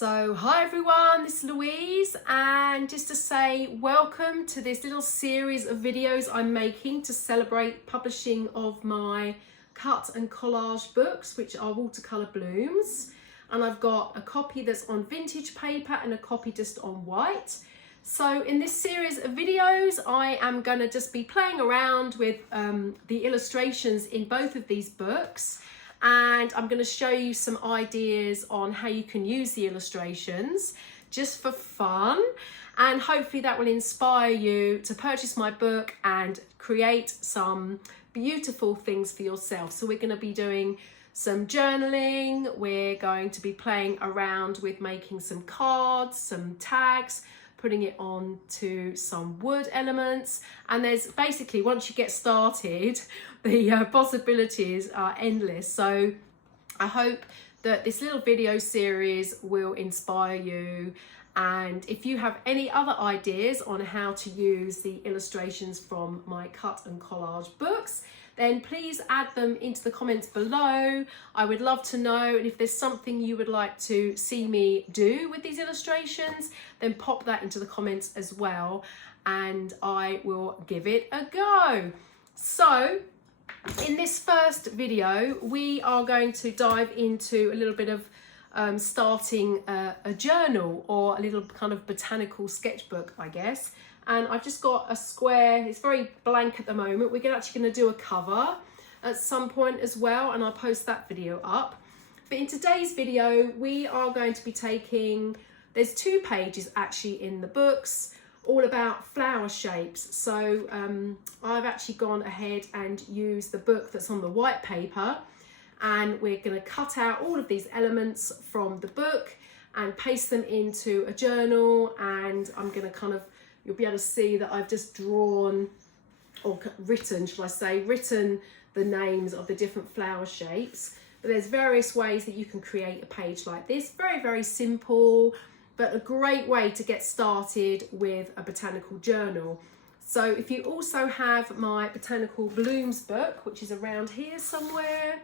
So hi everyone, this is Louise, and just to say welcome to this little series of videos I'm making to celebrate publishing of my Cut and Collage books, which are watercolour blooms. And I've got a copy that's on vintage paper and a copy just on white. So in this series of videos, I am going to just be playing around with the illustrations in both of these books. And I'm going to show you some ideas on how you can use the illustrations just for fun, and hopefully that will inspire you to purchase my book and create some beautiful things for yourself. So we're going to be doing some journaling, we're going to be playing around with making some cards, some tags, putting it on to some wood elements, and there's basically, once you get started, the possibilities are endless. So I hope that this little video series will inspire you, and if you have any other ideas on how to use the illustrations from my Cut and Collage books, then please add them into the comments below. I would love to know, and if there's something you would like to see me do with these illustrations, then pop that into the comments as well, and I will give it a go. So in this first video, we are going to dive into a little bit of starting a journal, or a little kind of botanical sketchbook, I guess. And I've just got a square, it's very blank at the moment. We're actually going to do a cover at some point as well, and I'll post that video up. But in today's video, we are going to be taking, there's 2 pages actually in the books, all about flower shapes. So I've actually gone ahead and used the book that's on the white paper, and we're going to cut out all of these elements from the book and paste them into a journal. And I'm going to kind of, you'll be able to see that I've just drawn, or written, shall I say, written the names of the different flower shapes. But there's various ways that you can create a page like this. Very, very simple, but a great way to get started with a botanical journal. So if you also have my Botanical Blooms book, which is around here somewhere,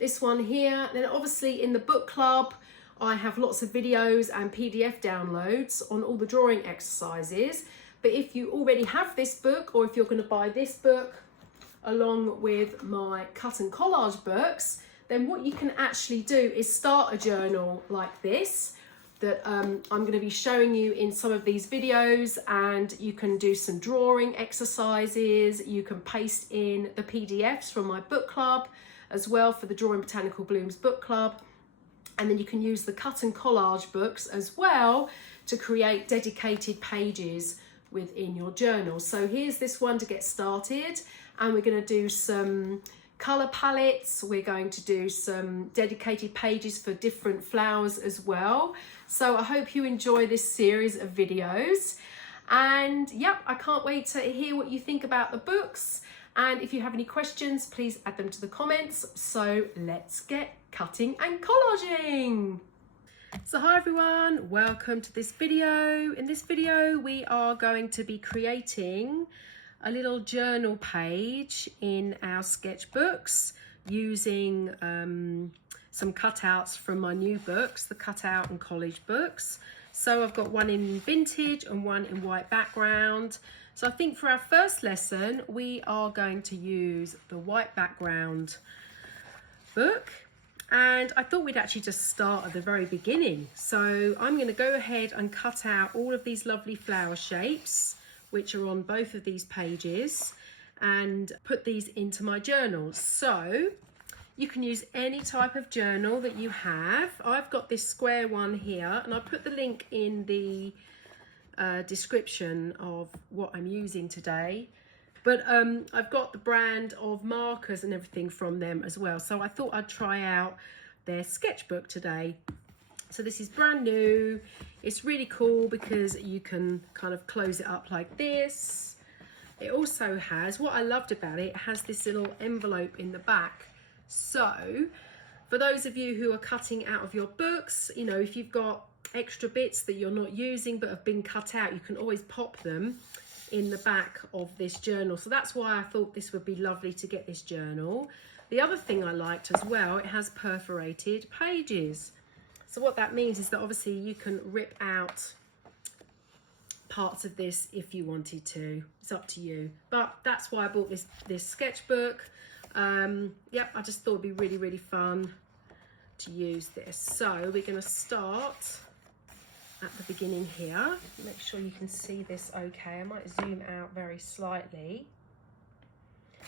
this one here, then obviously in the book club, I have lots of videos and PDF downloads on all the drawing exercises. But if you already have this book, or if you're going to buy this book along with my Cut and Collage books, then what you can actually do is start a journal like this that I'm going to be showing you in some of these videos, and you can do some drawing exercises. You can paste in the PDFs from my book club as well for the Drawing Botanical Blooms book club. And then you can use the Cut and Collage books as well to create dedicated pages within your journal. So here's this one to get started, and we're going to do some colour palettes. We're going to do some dedicated pages for different flowers as well. So I hope you enjoy this series of videos, and yep, I can't wait to hear what you think about the books. And if you have any questions, please add them to the comments. So let's get cutting and collaging. So hi everyone, welcome to this video. In this video, we are going to be creating a little journal page in our sketchbooks using some cutouts from my new books, the Cut Out and Collage books. So I've got one in vintage and one in white background. So I think for our first lesson, we are going to use the white background book. And I thought we'd actually just start at the very beginning. So I'm going to go ahead and cut out all of these lovely flower shapes, which are on both of these pages, and put these into my journal. So you can use any type of journal that you have. I've got this square one here, and I put the link in the description of what I'm using today. But I've got the brand of markers and everything from them as well. So I thought I'd try out their sketchbook today. So this is brand new. It's really cool because you can kind of close it up like this. It also has, what I loved about it, it has this little envelope in the back. So for those of you who are cutting out of your books, you know, if you've got extra bits that you're not using but have been cut out, you can always pop them in the back of this journal. So that's why I thought this would be lovely to get this journal. The other thing I liked as well, it has perforated pages. So what that means is that obviously you can rip out parts of this if you wanted to. It's up to you. But that's why I bought this sketchbook. Yep, I just thought it'd be really, really fun to use this. So we're going to start at the beginning here. Make sure you can see this okay. I might zoom out very slightly.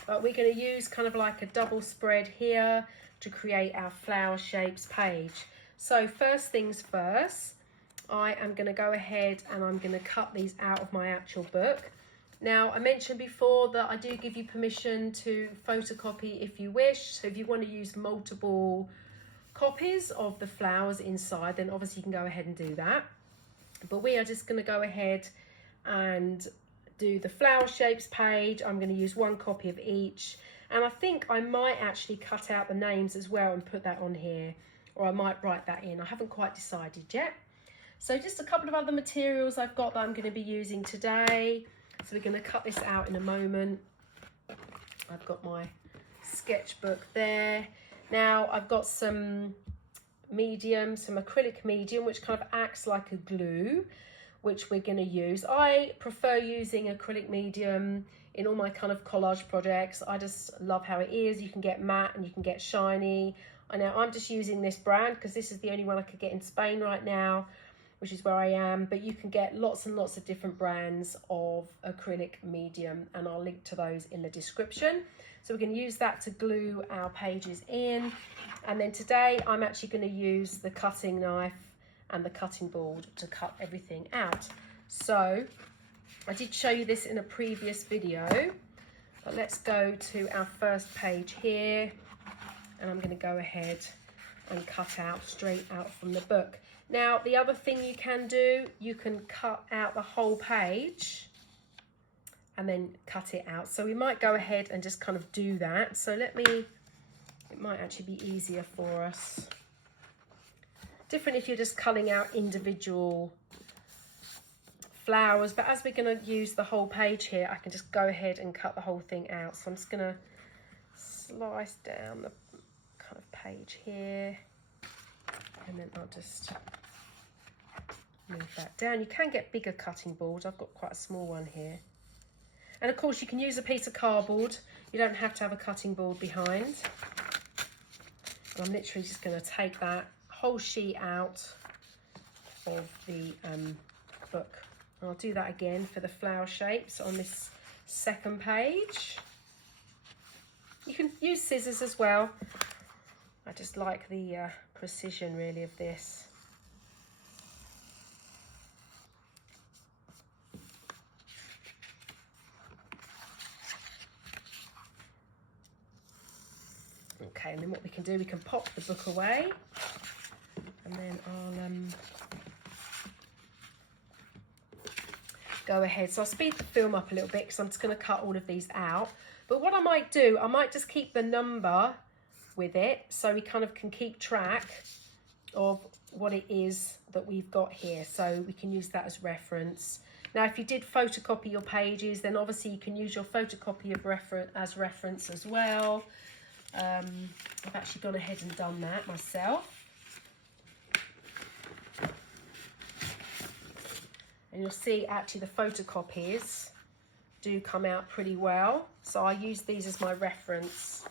But we're going to use kind of like a double spread here to create our flower shapes page. So first things first, I am going to go ahead and I'm going to cut these out of my actual book. Now, I mentioned before that I do give you permission to photocopy if you wish. So if you want to use multiple copies of the flowers inside, then obviously you can go ahead and do that. But we are just going to go ahead and do the flower shapes page. I'm going to use one copy of each. And I think I might actually cut out the names as well and put that on here. Or I might write that in. I haven't quite decided yet. So just a couple of other materials I've got that I'm going to be using today. So we're going to cut this out in a moment. I've got my sketchbook there. Now I've got some medium, some acrylic medium, which kind of acts like a glue, which we're going to use. I prefer using acrylic medium in all my kind of collage projects. I just love how it is. You can get matte and you can get shiny. I know I'm just using this brand because this is the only one I could get in Spain right now, which is where I am, but you can get lots and lots of different brands of acrylic medium, and I'll link to those in the description. So we're going to use that to glue our pages in. And then today I'm actually going to use the cutting knife and the cutting board to cut everything out. So I did show you this in a previous video, but let's go to our first page here, and I'm going to go ahead and cut out straight out from the book. Now, the other thing you can do, you can cut out the whole page and then cut it out. So we might go ahead and just kind of do that. So it might actually be easier for us. Different if you're just cutting out individual flowers, but as we're going to use the whole page here, I can just go ahead and cut the whole thing out. So I'm just going to slice down the kind of page here. And then I'll just move that down. You can get bigger cutting boards. I've got quite a small one here. And of course you can use a piece of cardboard. You don't have to have a cutting board behind. And I'm literally just going to take that whole sheet out of the book. And I'll do that again for the flower shapes on this second page. You can use scissors as well. I just like the precision really of this. Okay, and then what we can do, we can pop the book away, and then I'll go ahead. So I'll speed the film up a little bit because I'm just going to cut all of these out. But what I might do, I might just keep the number with it so we kind of can keep track of what it is that we've got here, so we can use that as reference. Now if you did photocopy your pages, then obviously you can use your photocopy of reference as well. I've actually gone ahead and done that myself, and you'll see actually the photocopies do come out pretty well, so I use these as my reference.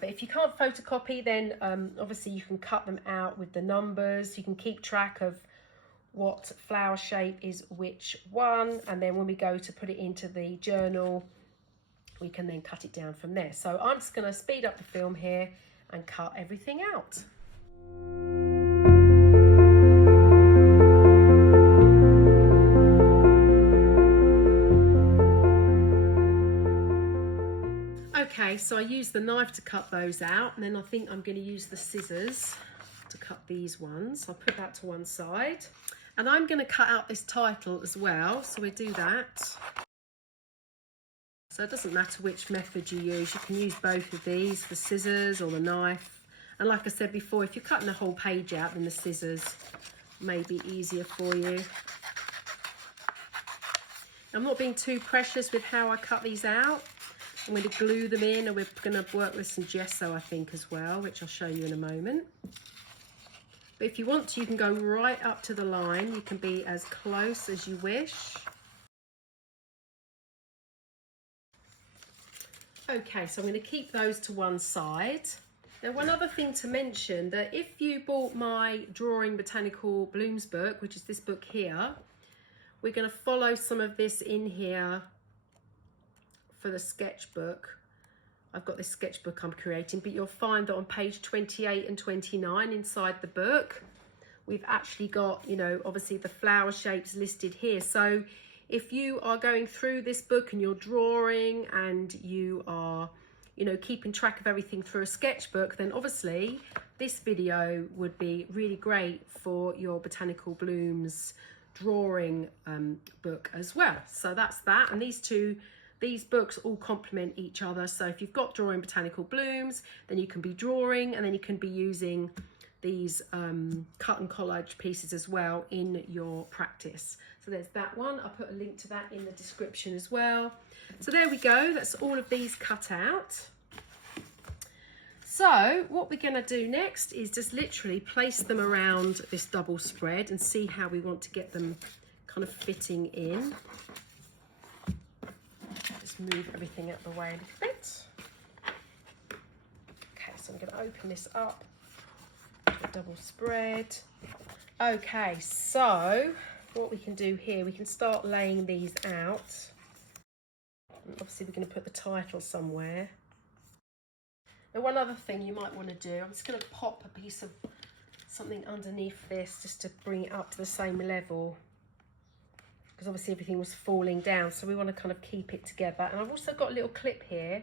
But if you can't photocopy, then obviously you can cut them out with the numbers. You can keep track of what flower shape is which one, and then when we go to put it into the journal, we can then cut it down from there. So I'm just going to speed up the film here and cut everything out. Okay, so I used the knife to cut those out, and then I think I'm going to use the scissors to cut these ones. I'll put that to one side, and I'm going to cut out this title as well, so we do that. So it doesn't matter which method you use, you can use both of these, the scissors or the knife. And like I said before, if you're cutting the whole page out, then the scissors may be easier for you. I'm not being too precious with how I cut these out. I'm going to glue them in, and we're going to work with some gesso, I think, as well, which I'll show you in a moment. But But if you want to, you can go right up to the line. You can be as close as you wish. Okay, so I'm going to keep those to one side. Now, one other thing to mention, that if you bought my Drawing Botanical Blooms book, which is this book here, we're going to follow some of this in here for the sketchbook. I've got this sketchbook I'm creating, but you'll find that on page 28 and 29 inside the book, we've actually got, you know, obviously the flower shapes listed here. So if you are going through this book and you're drawing and you are, you know, keeping track of everything through a sketchbook, then obviously this video would be really great for your Botanical Blooms drawing book as well. So that's that. And these books all complement each other. So if you've got Drawing Botanical Blooms, then you can be drawing, and then you can be using these cut and collage pieces as well in your practice. So there's that one. I'll put a link to that in the description as well. So there we go. That's all of these cut out. So what we're going to do next is just literally place them around this double spread and see how we want to get them kind of fitting in. Just move everything out the way a little bit. Okay, so I'm going to open this up. Double spread. Okay, so what we can do here, we can start laying these out. And obviously we're going to put the title somewhere. Now, one other thing you might want to do, I'm just going to pop a piece of something underneath this just to bring it up to the same level, because obviously everything was falling down, so we want to kind of keep it together. And I've also got a little clip here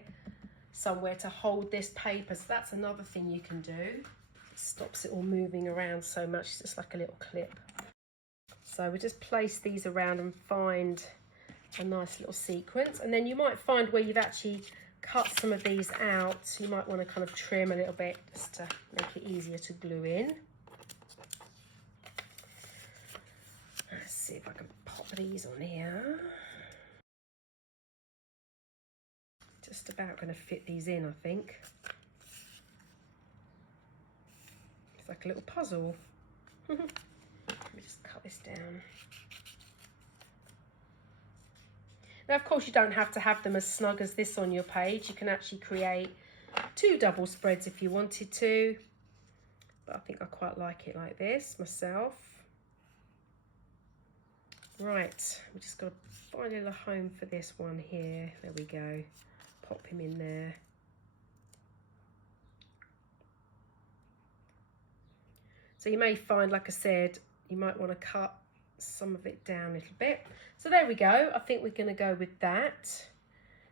somewhere to hold this paper, so that's another thing you can do. It stops it all moving around so much. It's just like a little clip. So we just place these around and find a nice little sequence, and then you might find where you've actually cut some of these out, you might want to kind of trim a little bit just to make it easier to glue in. Let's see if I can pop these on here. Just about going to fit these in, I think. It's like a little puzzle. Let me just cut this down. Now, of course, you don't have to have them as snug as this on your page. You can actually create 2 double spreads if you wanted to. But I think I quite like it like this myself. Right, we just got to find a little home for this one here. There we go. Pop him in there. So you may find, like I said, you might want to cut some of it down a little bit. So there we go. I think we're going to go with that.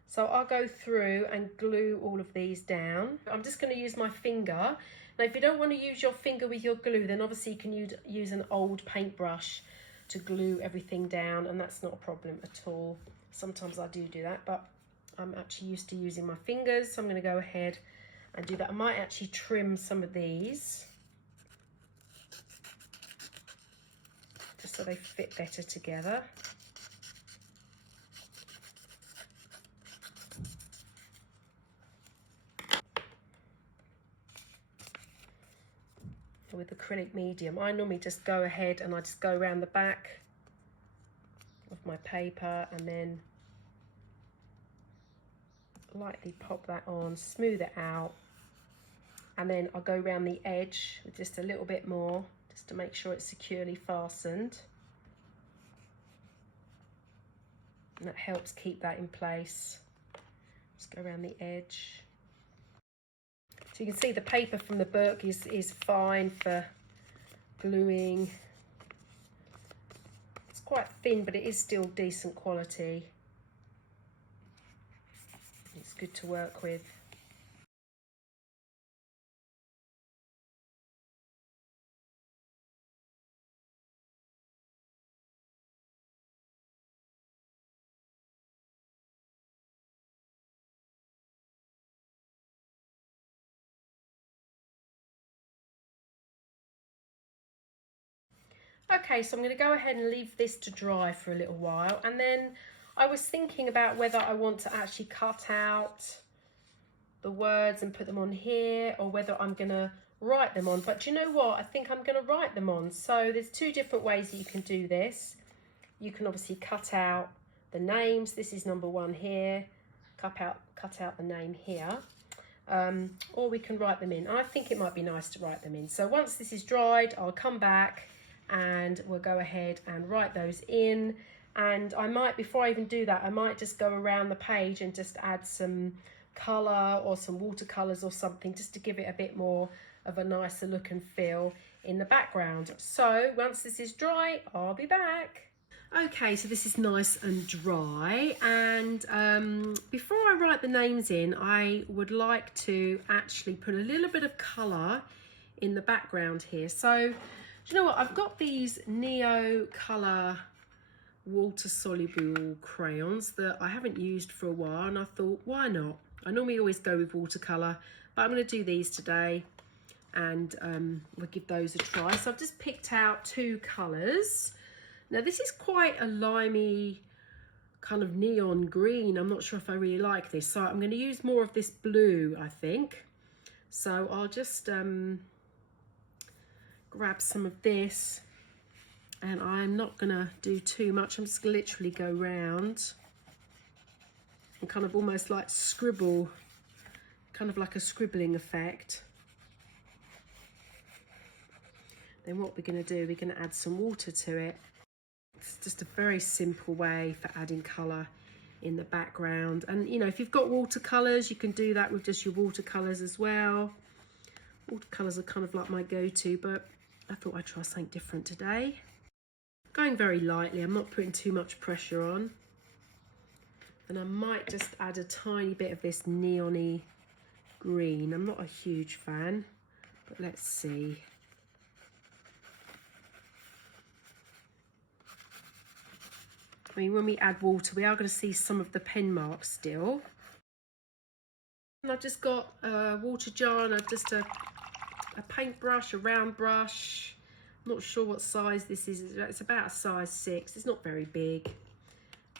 So I'll go through and glue all of these down. I'm just going to use my finger. Now, if you don't want to use your finger with your glue, then obviously you can use an old paintbrush to glue everything down, and that's not a problem at all. Sometimes I do that, but I'm actually used to using my fingers, so I'm going to go ahead and do that. I might actually trim some of these just so they fit better together. With acrylic medium, I normally just go ahead and I just go around the back of my paper and then lightly pop that on, smooth it out, and then I'll go around the edge with just a little bit more just to make sure it's securely fastened, and that helps keep that in place. Just go around the edge. So you can see the paper from the book is fine for gluing. It's quite thin, but it is still decent quality. It's good to work with. Okay, so I'm going to go ahead and leave this to dry for a little while, and then I was thinking about whether I want to actually cut out the words and put them on here, or whether I'm going to write them on. But do you know what? I think I'm going to write them on. So there's two different ways that you can do this. You can obviously cut out the names. This is number 1 here. Cut out the name here. Or we can write them in. I think it might be nice to write them in. So once this is dried, I'll come back and we'll go ahead and write those in. And I might, before I even do that, I might just go around the page and just add some colour or some watercolours or something, just to give it a bit more of a nicer look and feel in the background. So once this is dry, I'll be back. Okay, so this is nice and dry, and before I write the names in, I would like to actually put a little bit of colour in the background here. So, do you know what? I've got these Neocolor water-soluble crayons that I haven't used for a while, and I thought, why not? I normally always go with watercolour, but I'm going to do these today, and we'll give those a try. So I've just picked out 2 colours. Now this is quite a limey kind of neon green. I'm not sure if I really like this, so I'm going to use more of this blue, I think. So I'll just grab some of this, and I'm not going to do too much. I'm just going to literally go round and kind of almost like scribble, kind of like a scribbling effect. Then what we're going to do, we're going to add some water to it. It's just a very simple way for adding colour in the background. And you know, if you've got watercolours, you can do that with just your watercolours as well. Watercolours are kind of like my go-to, but I thought I'd try something different today. Going very lightly, I'm not putting too much pressure on. And I might just add a tiny bit of this neon-y green. I'm not a huge fan, but let's see. I mean, when we add water, we are going to see some of the pen marks still. And I've just got a water jar, and I've just a paintbrush, a round brush. I'm not sure what size this is. It's about a size 6. It's not very big.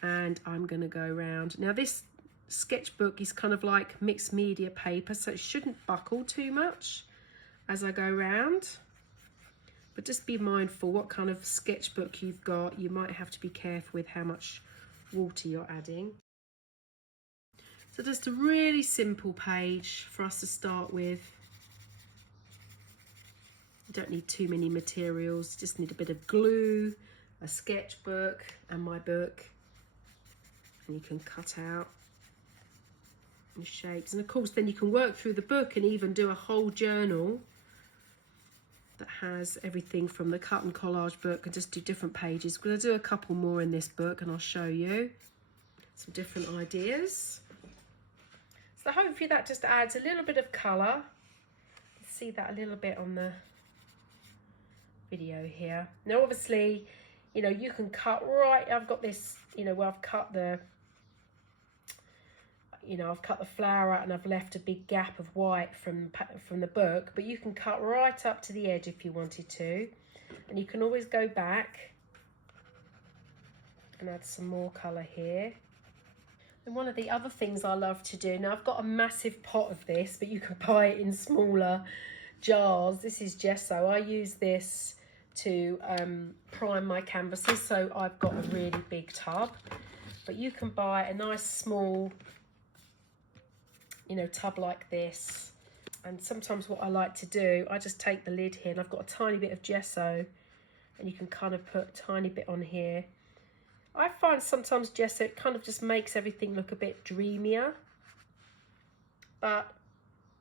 And I'm going to go around. Now this sketchbook is kind of like mixed media paper, so it shouldn't buckle too much as I go around. But just be mindful what kind of sketchbook you've got. You might have to be careful with how much water you're adding. So just a really simple page for us to start with. You don't need too many materials, just need a bit of glue, a sketchbook and my book. And you can cut out your shapes. And of course then you can work through the book and even do a whole journal that has everything from the Cut and Collage book, and just do different pages. We're going to do a couple more in this book and I'll show you some different ideas. So hopefully that just adds a little bit of colour. See that a little bit on the video here. Now obviously, you know, you can cut right, I've got this, you know, where I've cut the, you know, I've cut the flower out and I've left a big gap of white from the book, but you can cut right up to the edge if you wanted to, and you can always go back and add some more colour here. And one of the other things I love to do, now I've got a massive pot of this, but you can buy it in smaller jars. This is Gesso. I use this to prime my canvases, so I've got a really big tub, but you can buy a nice small, you know, tub like this. And sometimes what I like to do, I just take the lid here and I've got a tiny bit of gesso, and you can kind of put a tiny bit on here. I find sometimes gesso, it kind of just makes everything look a bit dreamier, but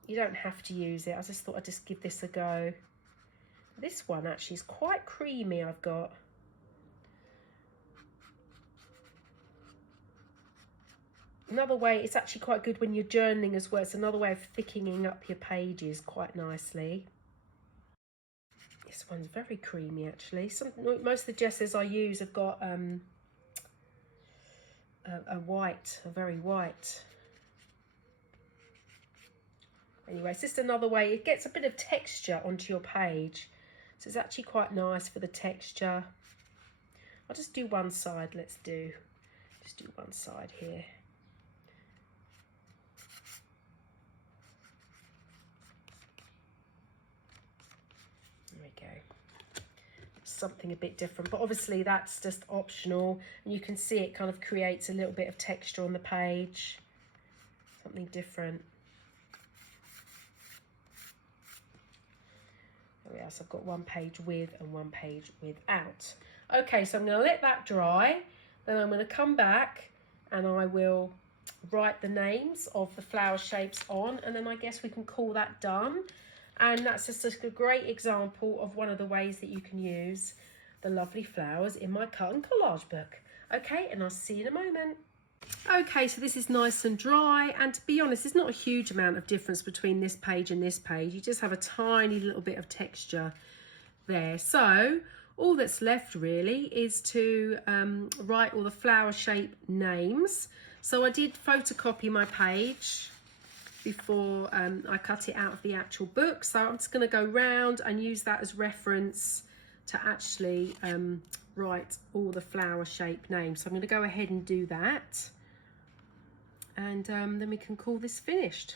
you don't have to use it. I just thought I'd just give this a go. This one actually is quite creamy, I've got. Another way, it's actually quite good when you're journaling as well. It's another way of thickening up your pages quite nicely. This one's very creamy actually. Most of the gessos I use have got a very white. Anyway, it's just another way. It gets a bit of texture onto your page. So it's actually quite nice for the texture. I'll just do one side. Just do one side here. something a bit different, but obviously that's just optional, and you can see it kind of creates a little bit of texture on the page, something different. There we are. So I've got one page with and one page without. Okay, so I'm going to let that dry, then I'm going to come back and I will write the names of the flower shapes on, and then I guess we can call that done. And that's just a great example of one of the ways that you can use the lovely flowers in my cut and collage book. Okay, and I'll see you in a moment. Okay, so this is nice and dry, and to be honest, there's not a huge amount of difference between this page and this page. You just have a tiny little bit of texture there. So all that's left really is to write all the flower shape names. So I did photocopy my page before I cut it out of the actual book, so I'm just going to go round and use that as reference to actually write all the flower shape names. So I'm going to go ahead and do that, and then we can call this finished.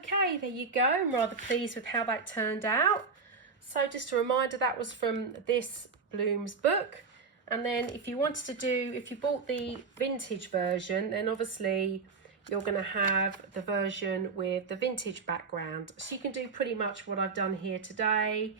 Okay, there you go. I'm rather pleased with how that turned out. So just a reminder, that was from this Blooms book. And then if you wanted to do, if you bought the vintage version, then obviously you're going to have the version with the vintage background. So you can do pretty much what I've done here today.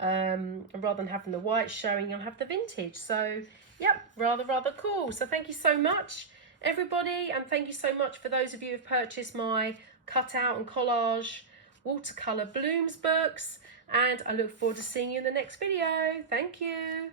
Rather than having the white showing, you'll have the vintage. So yep, rather cool. So thank you so much, everybody. And thank you so much for those of you who've purchased my Cut Out and Collage Watercolor Blooms books, and I look forward to seeing you in the next video. Thank you.